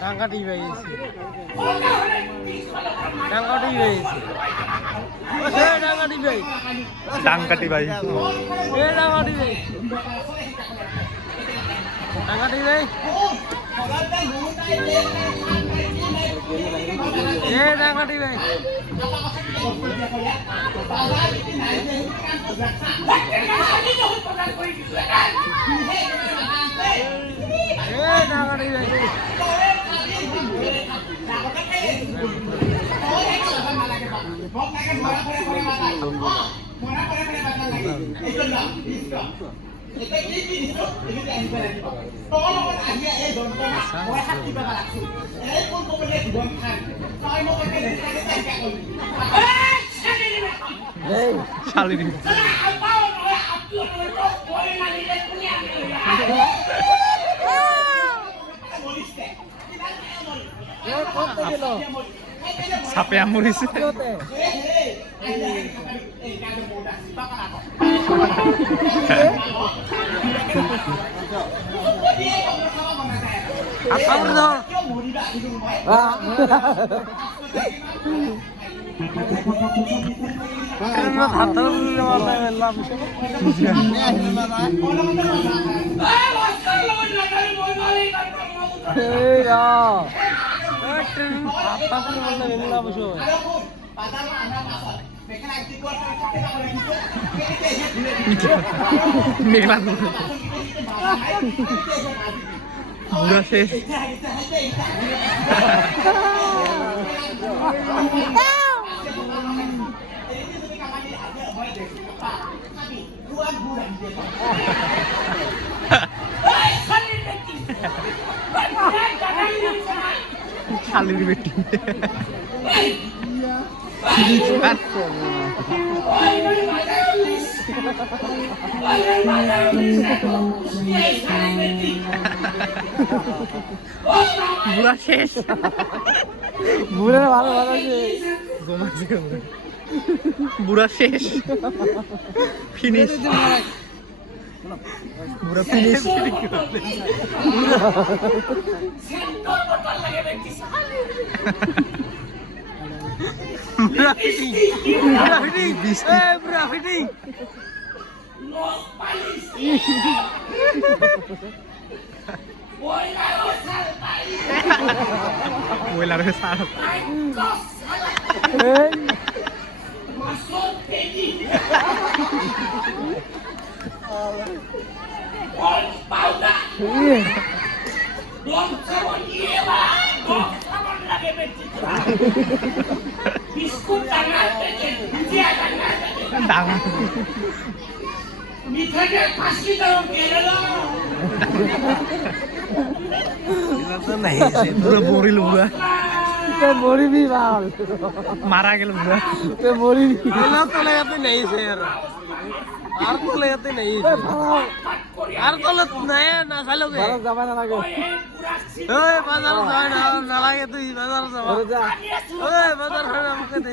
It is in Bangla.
ডাঙ্গাটি বেরিয়েছে ডাঙ্গাটি বেরিয়েছে ডাঙ্গাটি ভাই ডাঙ্গাটি ভাই ডাঙ্গাটি ভাই ডাঙ্গাটি ভাই ডাঙ্গাটি ভাই ডাঙ্গাটি ভাই শালিনী সাপে আমরিছে আপনি দাও হাত ধরে মারলাম এলাম বুড়া শেষ শালির বেটি বুড়া শেষ বুড়ে ভালো ভালো বুড়া শেষ ফিনিশ বুড়া ফিনিশ বুড়া ফিটিং বুড়া ফিটিং বুড়া ফিটিং বইলার সার মরিল বুড়া মরিবি বাল মারা গেল বুড়া মরিবি তো লাগাতে নেই সে আর তো লাগাতে নেই আর তো নাই না খালো কে যাবা না লাগে ওই বাজার যায় না না লাগে তুই বাজার যাবা ওই বাজার হয় আমাকে দে